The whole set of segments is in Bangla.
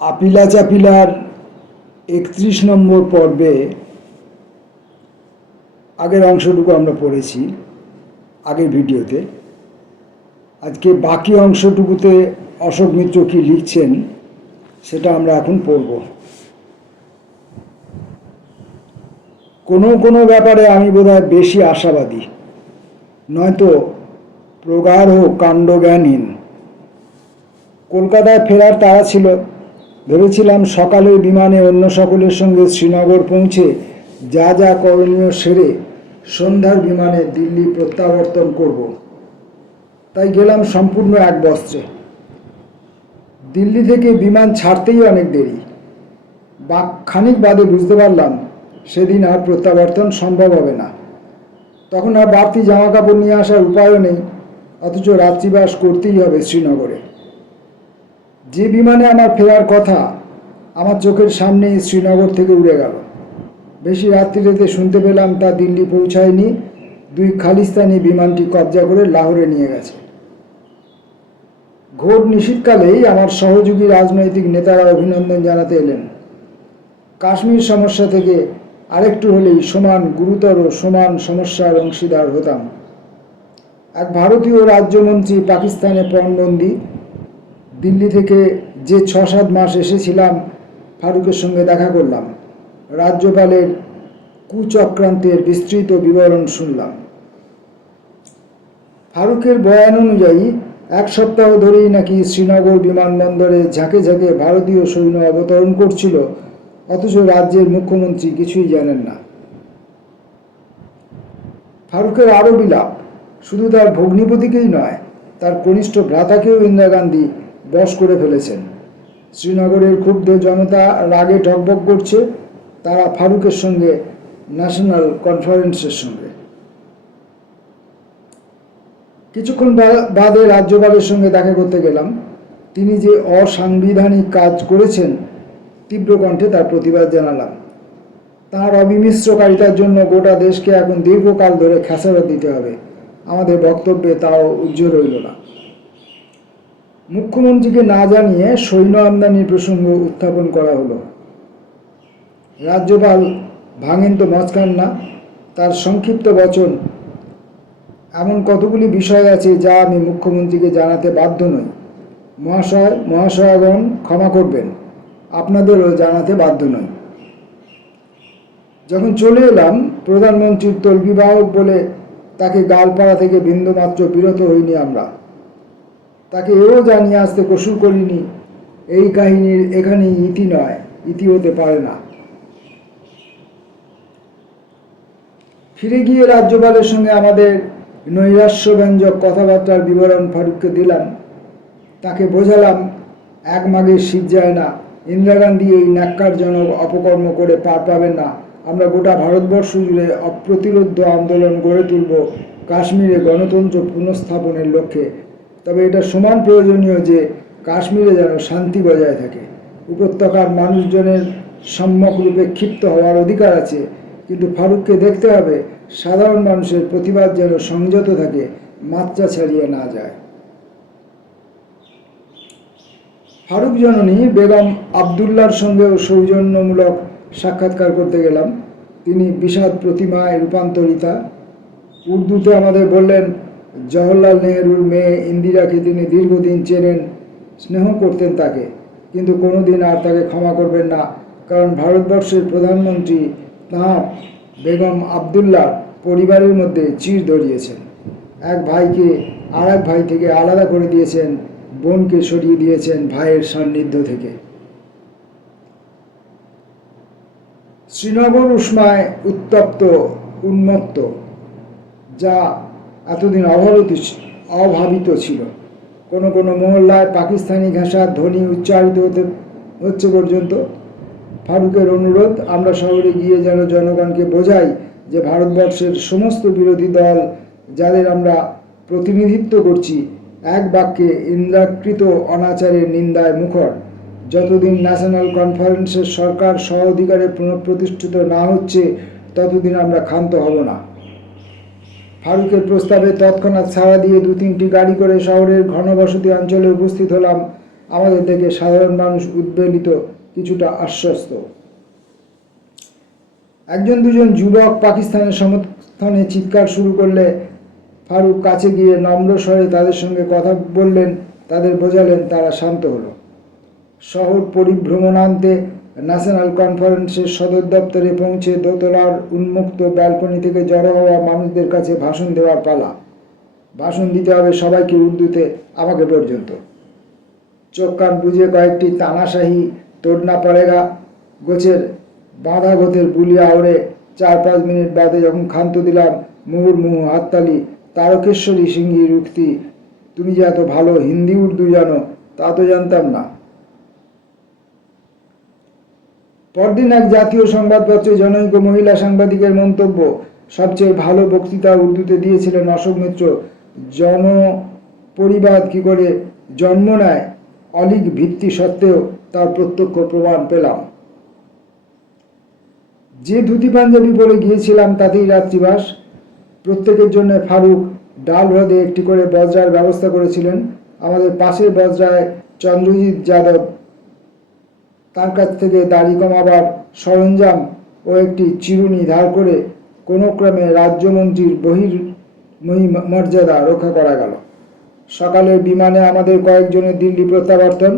আপিলা চাপিলার 31 নম্বর পর্বে আগের অংশটুকু আমরা পড়েছি আগের ভিডিওতে। আজকে বাকি অংশটুকুতে অশোক মিত্র কী লিখছেন সেটা আমরা এখন পড়ব। কোনো কোনো ব্যাপারে আমি বোধহয় বেশি আশাবাদী, নয়তো প্রগাঢ় কাণ্ডজ্ঞানহীন। কলকাতায় ফেরার তাড়া ছিল। ভেবেছিলাম সকালের বিমানে অন্য সকলের সঙ্গে শ্রীনগর পৌঁছে যা যা করণীয় সেরে সন্ধ্যার বিমানে দিল্লি প্রত্যাবর্তন করব। তাই গেলাম সম্পূর্ণ এক বস্ত্রে। দিল্লি থেকে বিমান ছাড়তেই অনেক দেরি। খানিক বাদে বুঝতে পারলাম সেদিন আর প্রত্যাবর্তন সম্ভব হবে না। তখন আর বাড়তি জামা কাপড় নিয়ে আসার উপায়ও নেই, অথচ রাত্রিবাস করতেই হবে শ্রীনগরে। যে বিমানে আমার ফেরার কথা আমার চোখের সামনেই শ্রীনগর থেকে উড়ে গেল। বেশি রাত্রিতে শুনতে পেলাম তা দিল্লি পৌঁছায়নি, 2 খালিস্তানি বিমানটি কবজা করে লাহোরে নিয়ে গেছে। ঘোর নিশীথকালেই আমার সহযোগী রাজনৈতিক নেতারা অভিনন্দন জানাতে এলেন। কাশ্মীর সমস্যা থেকে আরেকটু হলেই সমান গুরুতর সমান সমস্যার অংশীদার হতাম। এক ভারতীয় রাজ্যমন্ত্রী পাকিস্তানে পণবন্দি। দিল্লি থেকে যে 6-7 মাস এসেছিলাম, ফারুকের সঙ্গে দেখা করলাম। রাজ্যপালের কুচক্রান্তের বিস্তৃত বিবরণ শুনলাম। ফারুকের বয়ান অনুযায়ী 1 সপ্তাহ ধরেই নাকি শ্রীনগর বিমানবন্দরে ঝাঁকে ঝাঁকে ভারতীয় সৈন্য অবতরণ করছিল, অথচ রাজ্যের মুখ্যমন্ত্রী কিছুই জানেন না। ফারুকের আরও বিলাপ, শুধু তার ভগ্নিপতিকেই নয়, তার কনিষ্ঠ ভ্রাতাকেও ইন্দিরা গান্ধী বশ করে ফেলেছেন। শ্রীনগরের ক্ষুব্ধ জনতা রাগে টকবক করছে, তারা ফারুকের সঙ্গে ন্যাশনাল কনফারেন্সের সঙ্গে। কিছুক্ষণ বাদে রাজ্যপালের সঙ্গে দেখা করতে গেলাম। তিনি যে অসাংবিধানিক কাজ করেছেন, তীব্র কণ্ঠে তার প্রতিবাদ জানালাম। তাঁর অবিমিশ্রকারিতার জন্য গোটা দেশকে এখন দীর্ঘকাল ধরে খেসারত দিতে হবে। আমাদের বক্তব্যে তাও উজ্জ্বল রইল না। মুখ্যমন্ত্রীকে না জানিয়ে সৈন্য আমদানির প্রসঙ্গ উত্থাপন করা হলো। রাজ্যপাল ভাঙেন তো মচকান না। তার সংক্ষিপ্ত বচন, এমন কতগুলি বিষয় আছে যা আমি মুখ্যমন্ত্রীকে জানাতে বাধ্য নই। মহাশয়গণ ক্ষমা করবেন, আপনাদেরও জানাতে বাধ্য নই। যখন চলে এলাম, প্রধানমন্ত্রীর তলবিবাহক বলে তাকে গালপাড়া থেকে বিন্দুমাত্র বিরত হইনি আমরা। তাকে এও জানিয়ে আসতে কসুর করিনি, এই কাহিনীর এখানেই ইতি নয়, ইতি হতে পারে না। ফিরে গিয়ে রাজ্যপালের সঙ্গে আমাদের নৈরাশ্যব্যঞ্জক কথাবার্তার বিবরণ ফারুককে দিলাম। তাকে বোঝালাম, 1 মাঘের শীত যায় না, ইন্দিরা গান্ধী এই ন্যাক্কারজনক অপকর্ম করে পার পাবেন না। আমরা গোটা ভারতবর্ষ জুড়ে অপ্রতিরোধ্য আন্দোলন গড়ে তুলব কাশ্মীরে গণতন্ত্র পুনঃস্থাপনের লক্ষ্যে। তবে এটা সমান প্রয়োজনীয় যে কাশ্মীরে যেন শান্তি বজায় থাকে। উপত্যকার মানুষজনের সম্যকরূপে ক্ষিপ্ত হওয়ার অধিকার আছে, কিন্তু ফারুককে দেখতে হবে সাধারণ মানুষের প্রতিবাদ যেন সংযত থাকে, মাত্রা ছাড়িয়ে না যায়। ফারুক জননী বেগম আবদুল্লার সঙ্গেও সৌজন্যমূলক সাক্ষাৎকার করতে গেলাম। তিনি বিষাদ প্রতিমায় রূপান্তরিতা। উর্দুতে আমাদের বললেন, জওহরলাল নেহরুর মেয়ে ইন্দিরাকে তিনি দীর্ঘদিন চেনেন, স্নেহ করতেন তাকে, কিন্তু কোনোদিন আর তাকে ক্ষমা করবেন না, কারণ ভারতবর্ষের প্রধানমন্ত্রী তাঁর বেগম আবদুল্লার পরিবারের মধ্যে চির ধরিয়েছেন। এক ভাইকে আর এক ভাই থেকে আলাদা করে দিয়েছেন, বোনকে সরিয়ে দিয়েছেন ভাইয়ের সান্নিধ্য থেকে। শ্রীনগর উষ্মায় উত্তপ্ত, উন্মত্ত, যা এতদিন অভাবিত ছিল। কোনো কোনো মহল্লায় পাকিস্তানি ঘাঁষার ধ্বনি উচ্চারিত হচ্ছে পর্যন্ত। ফারুকের অনুরোধ, আমরা শহরে গিয়ে যেন জনগণকে বোঝাই যে ভারতবর্ষের সমস্ত বিরোধী দল, যাদের আমরা প্রতিনিধিত্ব করছি, এক বাক্যে ইন্দ্রাকৃত অনাচারের নিন্দায় মুখর। যতদিন ন্যাশনাল কনফারেন্সের সরকার সহ অধিকারে পুনঃপ্রতিষ্ঠিত না হচ্ছে, ততদিন আমরা ক্ষান্ত হব না। ফারুকের প্রস্তাবে তৎক্ষণাৎ ছাড়া দিয়ে 2-3টি গাড়ি করে শহরের ঘনবসতি অঞ্চলে উপস্থিত হলাম। আমাদের থেকে সাধারণ মানুষ উদ্বেলিত, কিছুটা আশ্বস্ত। একজন দুজন যুবক পাকিস্তানের সমর্থনে চিৎকার শুরু করলে ফারুক কাছে গিয়ে নম্র স্বরে তাদের সঙ্গে কথা বললেন, তাদের বোঝালেন, তারা শান্ত হলো। শহর পরিভ্রমণান্তে ন্যাশনাল কনফারেন্সের সদর দপ্তরে পৌঁছে দোতলার উন্মুক্ত ব্যালকনি থেকে জড়ো হওয়া মানুষদের কাছে ভাষণ দেওয়ার পালা। ভাষণ দিতে হবে সবাইকে, উর্দুতে, আমাকে পর্যন্ত। চোখ কান বুঝে কয়েকটি তানাশাহি তোড়না পড়েগা গোছের বাঁধা গোথের বুলি আওড়ে 4-5 মিনিট বাদে যখন ক্ষান্ত দিলাম মুহুর্মুহু হাততালি, তারকেশ্বরী সিংহীর উক্তি, তুমি যে এত ভালো হিন্দি উর্দু জানো তা তো জানতাম না। পরদিন এক জাতীয় সংবাদপত্রে জনৈক মহিলা সাংবাদিকের মন্তব্য, সবচেয়ে ভালো বক্তৃতা উর্দুতে দিয়েছিলেন অশোক মিত্র। জনপরিবাদ কি করে জন্ম নেয় অলিক ভিত্তি সত্ত্বেও তার প্রত্যক্ষ প্রমাণ পেলাম। যে ধুতি পাঞ্জাবি পরে গিয়েছিলাম তাতেই রাত্রিবাস। প্রত্যেকের জন্য ফারুক ডাল হ্রদে একটি করে বজরার ব্যবস্থা করেছিলেন। আমাদের পাশের বজরায় চন্দ্রজিৎ যাদব তার কাছ থেকে দাড়ি কমাবার সরঞ্জাম ও একটি চিরুনি ধার করে কোনো ক্রমে রাজ্যমন্ত্রীর মর্যাদা রক্ষা করা গেল। সকালের বিমানে আমাদের কয়েকজনের দিল্লি প্রত্যাবর্তন।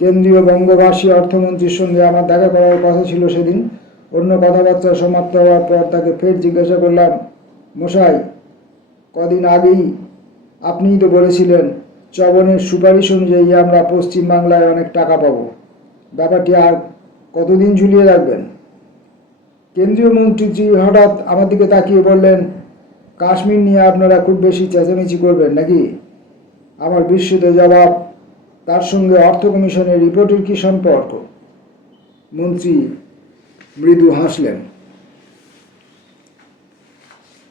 কেন্দ্রীয় বঙ্গভাষী অর্থমন্ত্রীর সঙ্গে আমার দেখা করার কথা ছিল সেদিন। অন্য কথাবার্তা সমাপ্ত হওয়ার পর তাকে ফের জিজ্ঞাসা করলাম, মশাই, কদিন আগেই আপনিই তো বলেছিলেন চবনের সুপারিশ অনুযায়ী আমরা পশ্চিমবাংলায় অনেক টাকা পাব। ব্যাপারটি আর কতদিন ঝুলিয়ে রাখবেন? কেন্দ্রীয় মন্ত্রী হঠাৎ আমার দিকে তাকিয়ে বললেন, কাশ্মীর নিয়ে আপনারা খুব বেশি চেঁচামেচি করবেন নাকি? আমার বিস্মিত জবাব, তার সঙ্গে অর্থ কমিশনের রিপোর্টের কি সম্পর্ক? মন্ত্রী মৃদু হাসলেন।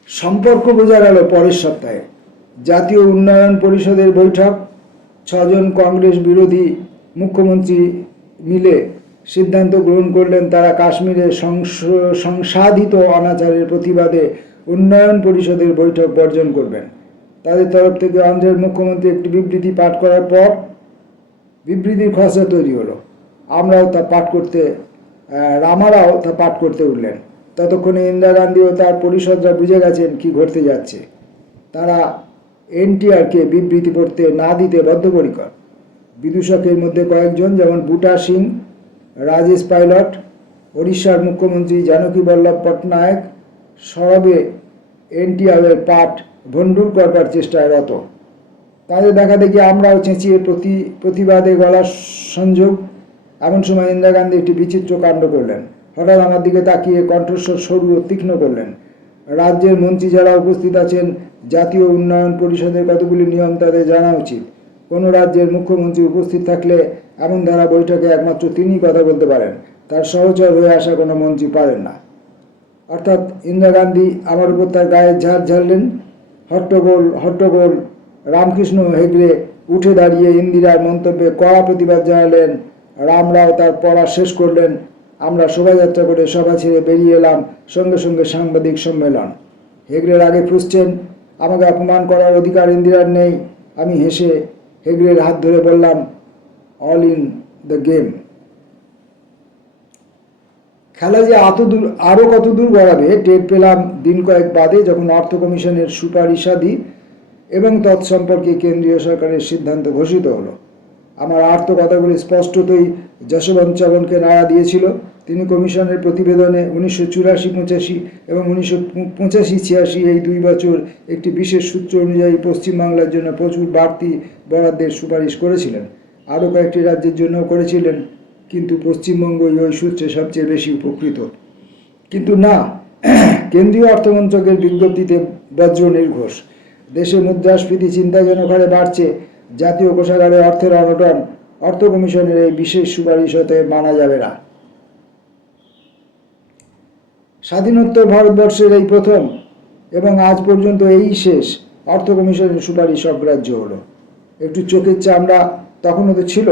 সম্পর্ক বোঝা গেল পরের সপ্তাহে। জাতীয় উন্নয়ন পরিষদের বৈঠক। 6 জন কংগ্রেস বিরোধী মুখ্যমন্ত্রী মিলে সিদ্ধান্ত গ্রহণ করলেন তারা কাশ্মীরে সংসাধিত অনাচারের প্রতিবাদে উন্নয়ন পরিষদের বৈঠক বর্জন করবেন। তাদের তরফ থেকে অন্ধ্রের মুখ্যমন্ত্রী একটি বিবৃতি পাঠ করার পর বিবৃতির খসড়া তৈরি হলো। রামারাও তা পাঠ করতে উঠলেন। ততক্ষণে ইন্দিরা গান্ধী ও তার পরিষদরা বুঝে গেছেন কি ঘটতে যাচ্ছে। তারা এনটিআরকে বিবৃতি পড়তে না দিতে বদ্ধপরিকর। বিদূষকের মধ্যে কয়েকজন, যেমন বুটা সিং, রাজেশ পাইলট, ওড়িশার মুখ্যমন্ত্রী জানকী বল্লভ পটনায়ক সরবে এনটিআরের পাঠ ভণ্ডুল করবার চেষ্টায় রত। তাদের দেখা দেখি আমরাও চেঁচিয়ে প্রতিবাদে গলার সংযোগ। এমন সময় ইন্দিরা গান্ধী একটি বিচিত্র কাণ্ড করলেন। হঠাৎ আমার দিকে তাকিয়ে কণ্ঠস্বর সরু ও তীক্ষ্ণ করলেন, রাজ্যের মন্ত্রী যারা উপস্থিত আছেন, জাতীয় উন্নয়ন পরিষদের কতগুলি নিয়ম তাদের জানা উচিত। কোনো রাজ্যের মুখ্যমন্ত্রী উপস্থিত থাকলে এমন ধারা বৈঠকে একমাত্র তিনিই কথা বলতে পারেন, তার সহচর হয়ে আসা কোনো মন্ত্রী পারেন না। অর্থাৎ ইন্দিরা গান্ধী আমার উপর তার গায়ের ঝাড় ঝাড়লেন। হট্টগোল। রামকৃষ্ণ হেগড়ে উঠে দাঁড়িয়ে ইন্দিরার মন্তব্যে কড়া প্রতিবাদ জানালেন। রামরাও তার পড়া শেষ করলেন। আমরা শোভাযাত্রা করে সভা ছেড়ে বেরিয়ে এলাম। সঙ্গে সঙ্গে সাংবাদিক সম্মেলন। হেগড়ের আগে ফুঁসছেন, আমাকে অপমান করার অধিকার ইন্দিরার নেই। আমি হেসে হেগড়ের হাত ধরে বললাম, অল ইন দ্য গেম। খেলা যে আরও কত দূর গড়াবে টের পেলাম দিন কয়েক বাদে, যখন অর্থ কমিশনের সুপারিশাদি এবং তৎসম্পর্কে কেন্দ্রীয় সরকারের সিদ্ধান্ত ঘোষিত হলো। আমার আর্ত কথাগুলি স্পষ্টতই যশবন্ত চবনকে নাড়া দিয়েছিল। তিনি কমিশনের প্রতিবেদনে 1984-85 এবং 1985-86 এই 2 বছর একটি বিশেষ সূত্র অনুযায়ী পশ্চিমবাংলার জন্য প্রচুর বাড়তি বরাদ্দের সুপারিশ করেছিলেন। আরও কয়েকটি রাজ্যের জন্যও করেছিলেন, কিন্তু পশ্চিমবঙ্গই ওই সূত্রে সবচেয়ে বেশি উপকৃত। কিন্তু না, কেন্দ্রীয় অর্থমন্ত্রকের বিজ্ঞপ্তিতে বজ্র নির্ঘোষ। দেশে মুদ্রাস্ফীতি চিন্তাজনক হারে বাড়ছে। জাতীয় কোষাগারে অর্থের অনটন। অর্থ কমিশনের এই বিশেষ সুপারিশ হতে মানা যাবে না। স্বাধীনোত্তর ভারতবর্ষের এই প্রথম এবং আজ পর্যন্ত এই শেষ অর্থ কমিশনের সুপারিশ অগ্রাহ্য হলো। একটু চোখের চামড়া তখনও তো ছিল।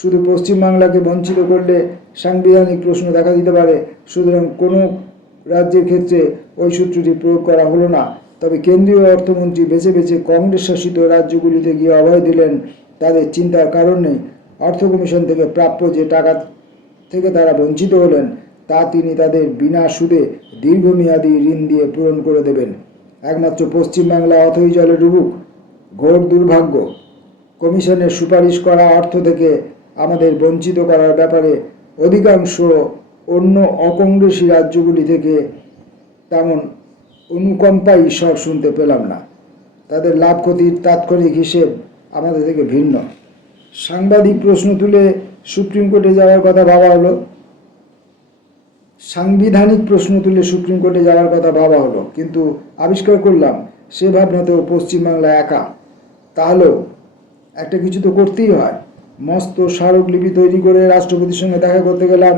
শুধু পশ্চিমবাংলাকে বঞ্চিত করলে সাংবিধানিক প্রশ্ন দেখা দিতে পারে। সুতরাং কোনো রাজ্যের ক্ষেত্রে ওই সূত্রটি প্রয়োগ করা হলো না। তবে কেন্দ্রীয় অর্থমন্ত্রী বেছে বেছে কংগ্রেস শাসিত রাজ্যগুলিতে গিয়ে অভয় দিলেন। তাদের চিন্তার কারণ নেই। অর্থ কমিশন থেকে প্রাপ্য যে টাকা থেকে তারা বঞ্চিত হলেন তা তিনি তাদের বিনা সুদে দীর্ঘমেয়াদী ঋণ দিয়ে পূরণ করে দেবেন। একমাত্র পশ্চিমবাংলা অথই জলে ডুবুক, ঘোর দুর্ভাগ্য। কমিশনের সুপারিশ করা অর্থ থেকে আমাদের বঞ্চিত করার ব্যাপারে অধিকাংশ অন্য অকংগ্রেসী রাজ্যগুলি থেকে তেমন অনুকম্পাই স্বর শুনতে পেলাম না। তাদের লাভ ক্ষতির তাৎক্ষণিক হিসেব আমাদের থেকে ভিন্ন। সাংবিধানিক প্রশ্ন তুলে সুপ্রিম কোর্টে যাওয়ার কথা ভাবা হলো, কিন্তু আবিষ্কার করলাম সে ভাবনাতেও পশ্চিমবাংলা একা। তাহলেও একটা কিছু তো করতেই হয়। মস্ত স্মারকলিপি তৈরি করে রাষ্ট্রপতির সঙ্গে দেখা করতে গেলাম,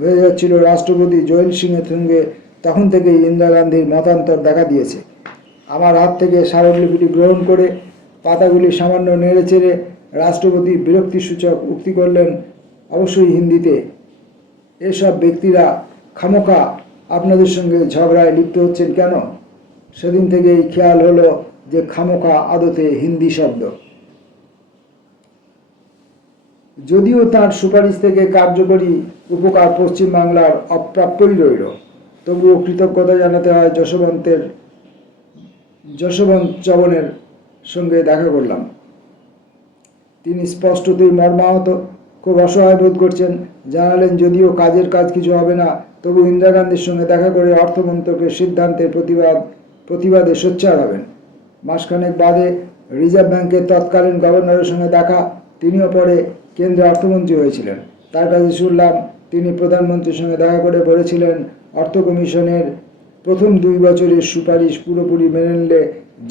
হয়ে যাচ্ছিল রাষ্ট্রপতি জয়েল সিংয়ের সঙ্গে। তখন থেকেই ইন্দিরা গান্ধীর মতান্তর দেখা দিয়েছে। আমার হাত থেকে স্মারকলিপিটি গ্রহণ করে পাতাগুলি সামান্য নেড়ে চেড়ে রাষ্ট্রপতি বিরক্তিসূচক উক্তি করলেন, অবশ্যই হিন্দিতে, এসব ব্যক্তিরা খামোখা আপনাদের সঙ্গে ঝগড়ায় লিপ্ত হচ্ছেন কেন? সেদিন থেকেই খেয়াল হলো যে খামোখা আদতে হিন্দি শব্দ। যদিও তার সুপারিশ থেকে কার্যকরী উপকার পশ্চিমবাংলার অপ্রাপ্যই রইল, তবুও কৃতজ্ঞতা জানাতে হয় যশবন্ত চবনের সঙ্গে দেখা করলাম। তিনি স্পষ্টতই মর্মাহত, খুব অসহায় বোধ করছেন। জানালেন যদিও কাজের কাজ কিছু হবে না, তবু ইন্দিরা গান্ধীর সঙ্গে দেখা করে অর্থমন্ত্রকের সিদ্ধান্তের প্রতিবাদে সোচ্চার হবেন। মাসখানেক বাদে রিজার্ভ ব্যাংকের তৎকালীন গভর্নরের সঙ্গে দেখা। তিনিও পরে কেন্দ্রে অর্থমন্ত্রী হয়েছিলেন। তার কাছে শুনলাম তিনি প্রধানমন্ত্রীর সঙ্গে দেখা করে বলেছিলেন, অর্থ কমিশনের প্রথম 2 বছরের সুপারিশ পুরোপুরি মেনে নিলে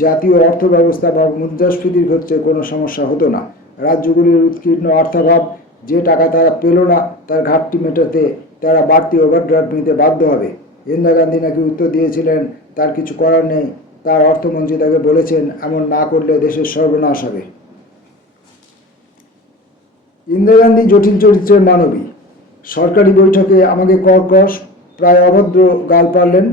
জাতীয় অর্থ ব্যবস্থা বা মুদ্রাস্ফীতির ক্ষেত্রে কোনো সমস্যা হতো না। রাজ্যগুলির উৎকীর্ণ অর্থাভাব, যে টাকা তারা পেল না তার ঘাটতি মেটাতে তারা বাড়তি ওভারড্রাফট নিতে বাধ্য হবে। ইন্দিরা গান্ধী নাকি উত্তর দিয়েছিলেন তার কিছু করার নেই। তার অর্থমন্ত্রী তাকে বলেছেন এমন না করলে দেশের সর্বনাশ হবে। ইন্দিরা গান্ধী জটিল চরিত্রের মানবী। সরকারি বৈঠকে আমাকে কর্কশ প্রায় অভদ্র গাল পারলেন,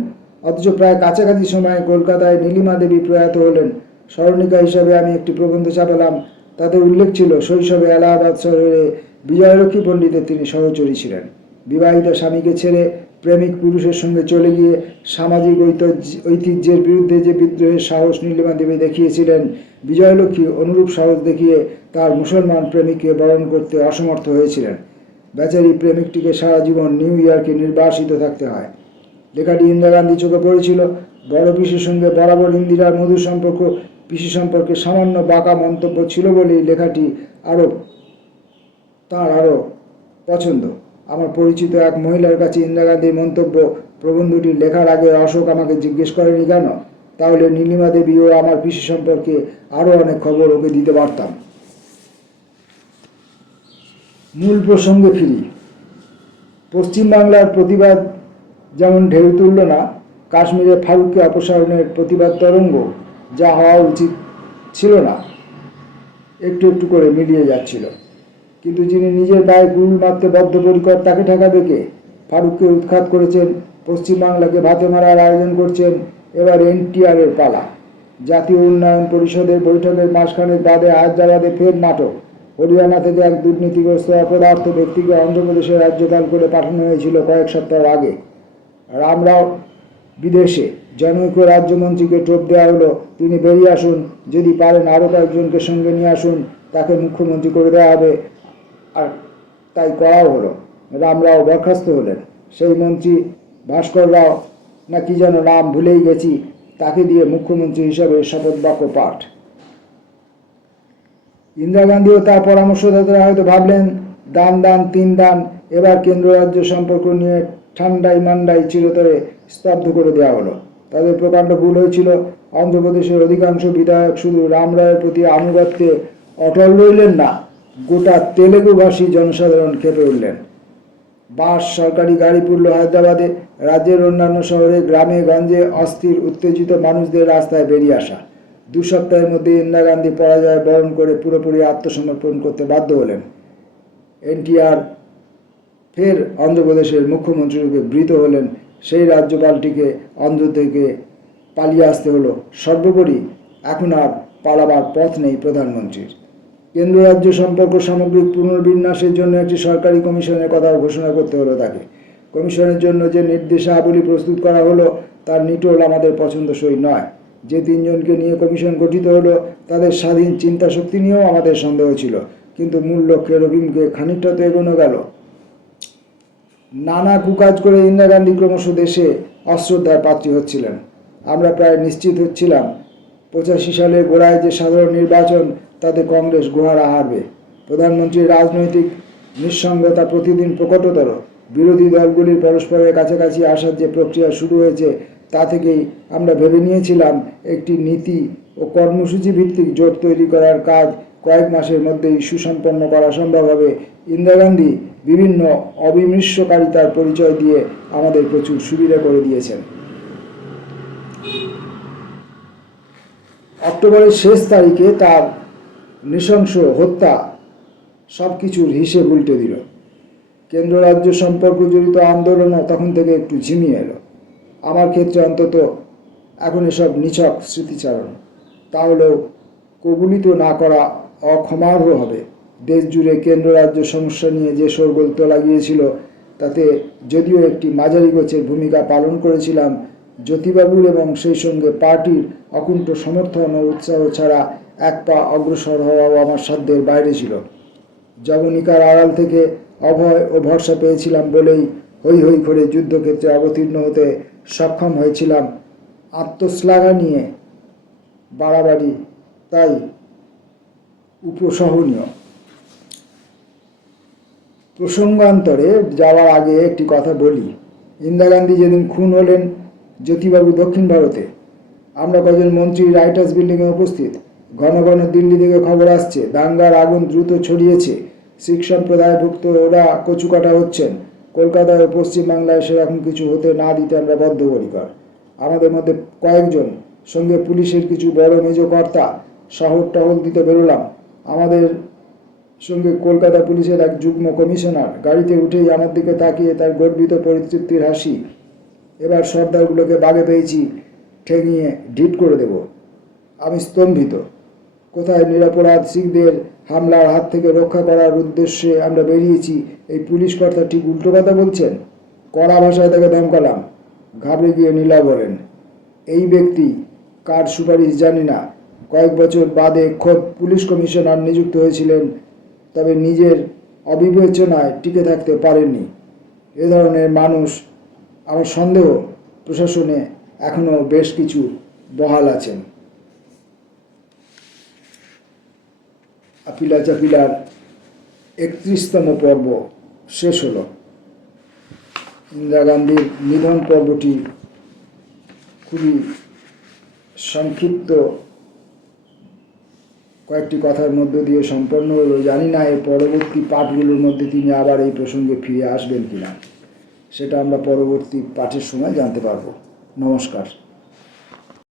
অথচ প্রায় কাছাকাছি সময়ে কলকাতায় নীলিমা দেবী প্রয়াত হলেন। স্মরণিকা হিসাবে আমি একটি প্রবন্ধ ছাপালাম। তাতে উল্লেখ ছিল শৈশবে এলাহাবাদ শহরে বিজয়লক্ষ্মী পণ্ডিতের তিনি সহচরী ছিলেন। বিবাহিত স্বামীকে ছেড়ে প্রেমিক পুরুষের সঙ্গে চলে গিয়ে সামাজিক ঐতিহ্যের বিরুদ্ধে যে বিদ্রোহের সাহস নীলিমা দেবী দেখিয়েছিলেন, বিজয়লক্ষ্মী অনুরূপ সাহস দেখিয়ে তার মুসলমান প্রেমিককে বরণ করতে অসমর্থ হয়েছিলেন। বেচারি প্রেমিকটিকে সারা জীবন নিউ ইয়র্কে নির্বাসিত থাকতে হয়। লেখাটি ইন্দিরা গান্ধী চোখে পড়েছিল। বড় পিসির সঙ্গে বরাবর ইন্দিরার মধুর সম্পর্ক, পিসি সম্পর্কে সামান্য বাঁকা মন্তব্য ছিল বলেই লেখাটি তাঁর আরও পছন্দ। আমার পরিচিত এক মহিলার কাছে ইন্দিরা গান্ধীর মন্তব্য প্রবন্ধটি লেখার আগে অশোক আমাকে জিজ্ঞেস করেনি কেন? তাহলে নীলিমা দেবী ও আমার পিসি সম্পর্কে আরও অনেক খবর ওকে দিতে পারতাম। মূল প্রসঙ্গে ফিরি। পশ্চিমবাংলার প্রতিবাদ যেমন ঢেউ তুলল না, কাশ্মীরে ফারুককে অপসারণের প্রতিবাদ তরঙ্গ যা হওয়া উচিত ছিল না একটু একটু করে মিলিয়ে যাচ্ছিল। কিন্তু যিনি নিজের গায়ে গুল মারতে বদ্ধপরিকর তাকে ঠেকাবে কে? ফারুককে উৎখাত করেছেন, পশ্চিমবাংলাকে ভাতে মারার আয়োজন করছেন। এবার এনটিআরের পালা। জাতীয় উন্নয়ন পরিষদের বৈঠকের মাসখানেক বাদে হায়দ্রাবাদে ফের নাটক। হরিয়ানা থেকে এক দুর্নীতিগ্রস্ত অপদার্থ ব্যক্তিকে অন্ধ্রপ্রদেশে রাজ্যপাল করে পাঠানো হয়েছিল কয়েক সপ্তাহ আগে। রামরাও বিদেশে। জনৈক রাজ্যমন্ত্রীকে টোপ দেওয়া হলো, তিনি বেরিয়ে আসুন, যদি পারেন আরও কয়েকজনকে সঙ্গে নিয়ে আসুন, তাকে মুখ্যমন্ত্রী করে দেওয়া হবে। আর তাই করাও হলো। রামরাও বরখাস্ত হলেন। সেই মন্ত্রী ভাস্কর রাও না কি যেন নাম, ভুলেই গেছি, তাকে দিয়ে মুখ্যমন্ত্রী হিসাবে শপথ বাক্য পাঠ। ইন্দিরা গান্ধীও তার পরামর্শদাতারা হয়তো ভাবলেন দান দান 3 দান। এবার কেন্দ্র রাজ্য সম্পর্ক নিয়ে ঠান্ডাই মান্ডাই চিরতরে স্তব্ধ করে দেওয়া হলো। তাদের প্রকাণ্ড ভুল হয়েছিল। অন্ধ্রপ্রদেশের অধিকাংশ বিধায়ক শুধু রামরায়ের প্রতি আনুগত্যে অটল রইলেন না, গোটা তেলেগুভাষী জনসাধারণ খেপে উঠলেন। বাস সরকারি গাড়ি পুরল হায়দ্রাবাদে। রাজ্যের অন্যান্য শহরে গ্রামে গঞ্জে অস্থির উত্তেজিত মানুষদের রাস্তায় বেরিয়ে আসা। 2 সপ্তাহের মধ্যে ইন্দিরা গান্ধী পরাজয় বরণ করে পুরোপুরি আত্মসমর্পণ করতে বাধ্য হলেন। এনটিআর ফের অন্ধ্রপ্রদেশের মুখ্যমন্ত্রী রূপে বৃত হলেন। সেই রাজ্যপালটিকে অন্ধ্র থেকে পালিয়ে আসতে হলো। সর্বোপরি এখন আর পালাবার পথ নেই প্রধানমন্ত্রীর। কেন্দ্র রাজ্য সম্পর্ক সামগ্রিক পুনর্বিন্যাসের জন্য একটি সরকারি কমিশনের কথাও ঘোষণা করতে হলো তাকে। কমিশনের জন্য যে নির্দেশাবলী প্রস্তুত করা হলো তার নিটোল আমাদের পছন্দসই নয়। যে তিনজনকে নিয়ে কমিশন গঠিত হলো তাদের স্বাধীন চিন্তা শক্তি নিয়েও আমাদের সন্দেহ ছিল, কিন্তু মূল লক্ষ্যের অভিমুখে খানিকটা তো এগোনো গেল। নানা কুকাজ করে ইন্দিরা গান্ধী ক্রমশ দেশে অশ্রদ্ধার পাত্রী হচ্ছিলেন। আমরা প্রায় নিশ্চিত হচ্ছিলাম 85 সালের গোড়ায় যে সাধারণ নির্বাচন তাতে কংগ্রেস গোহারা হারবে। প্রধানমন্ত্রীর রাজনৈতিক নিঃসঙ্গতা প্রতিদিন প্রকটতর। বিরোধী দলগুলির পরস্পরের কাছাকাছি আসার যে প্রক্রিয়া শুরু হয়েছে তা থেকেই আমরা ভেবে নিয়েছিলাম একটি নীতি ও কর্মসূচি ভিত্তিক জোট তৈরি করার কাজ কয়েক মাসের মধ্যেই সুসম্পন্ন করা সম্ভব হবে। ইন্দিরা গান্ধী বিভিন্ন অবিমৃষ্যকারিতার পরিচয় দিয়ে আমাদের প্রচুর সুবিধা করে দিয়েছেন। অক্টোবরের শেষ তারিখে তার নৃশংস হত্যা সব কিছুর হিসেব উল্টে দিল। কেন্দ্র রাজ্য সম্পর্ক জড়িত আন্দোলনও তখন থেকে একটু ঝিমিয়ে এলো। আমার ক্ষেত্রে অন্তত এখন এসব নিছক স্মৃতিচারণ। তাহলেও কবুলিত না করা অক্ষমার্হ হবে। দেশ জুড়ে কেন্দ্র রাজ্য সমস্যা নিয়ে যে শোরগোল তোলা গিয়েছিল তাতে যদিও একটি মাঝারি গোছের ভূমিকা পালন করেছিলাম, জ্যোতিবাবুর এবং সেই সঙ্গে পার্টির অকুণ্ঠ সমর্থন ও উৎসাহ ছাড়া এক পা অগ্রসর হওয়াও আমার সাধ্যের বাইরে ছিল। যবনিকার আড়াল থেকে অভয় ও ভরসা পেয়েছিলাম বলেই হৈ হৈ করে যুদ্ধক্ষেত্রে অবতীর্ণ হতে সক্ষম হয়েছিলাম। আত্মশ্লাঘা নিয়ে বাড়াবাড়ি তাই উপসহনীয়। প্রসঙ্গান্তরে যাওয়ার আগে একটি কথা বলি। ইন্দিরা গান্ধী যেদিন খুন হলেন, জ্যোতিবাবু দক্ষিণ ভারতে। আমরা কজন মন্ত্রী রাইটার্স বিল্ডিংয়ে উপস্থিত। ঘন ঘন দিল্লি থেকে খবর আসছে দাঙ্গার আগুন দ্রুত ছড়িয়েছে, শিখ সম্প্রদায়ভুক্ত ওরা কচুকাটা হচ্ছেন। কলকাতায় ও পশ্চিমবাংলায় সেরকম কিছু হতে না দিতে আমরা বদ্ধপরিকর। আমাদের মধ্যে কয়েকজন, সঙ্গে পুলিশের কিছু বড় মেজ কর্তা শহর টহল দিতে বেরোলাম। আমাদের সঙ্গে কলকাতা পুলিশের এক যুগ্ম কমিশনার। গাড়িতে উঠেই আমার দিকে তাকিয়ে তার গর্বিত পরিতৃপ্তির হাসি। এবার সর্দারগুলোকে বাগে পেয়েছি, ঠেঙিয়ে ঢিট করে দেব। আমি স্তম্ভিত। কোথায় নিরপরাধ শিখদের হামলার হাত থেকে রক্ষা করার উদ্দেশ্যে আমরা বেরিয়েছি, এই পুলিশ কর্তা ঠিক উল্টো কথা বলছেন। কড়া ভাষায় তাকে ধমকালাম। ঘাবড়ে গিয়ে নীলা বলেন, এই ব্যক্তি কার সুপারিশ জানি না, কয়েক বছর বাদে খোদ পুলিশ কমিশনার নিযুক্ত হয়েছিলেন, তবে নিজের অবিবেচনায় টিকে থাকতে পারেননি। এ ধরনের মানুষ আমার সন্দেহ প্রশাসনে এখনও বেশ কিছু বহাল আছেন। আপিলা চাপিলার 31তম পর্ব শেষ হলো। ইন্দিরা গান্ধীর নিধন পর্বটি খুবই সংক্ষিপ্ত কয়েকটি কথার মধ্য দিয়ে সম্পন্ন হলো। জানি না এর পরবর্তী পাঠগুলোর মধ্যে তিনি আবার এই প্রসঙ্গে ফিরে আসবেন কিনা, সেটা আমরা পরবর্তী পাঠের সময় জানতে পারব। নমস্কার।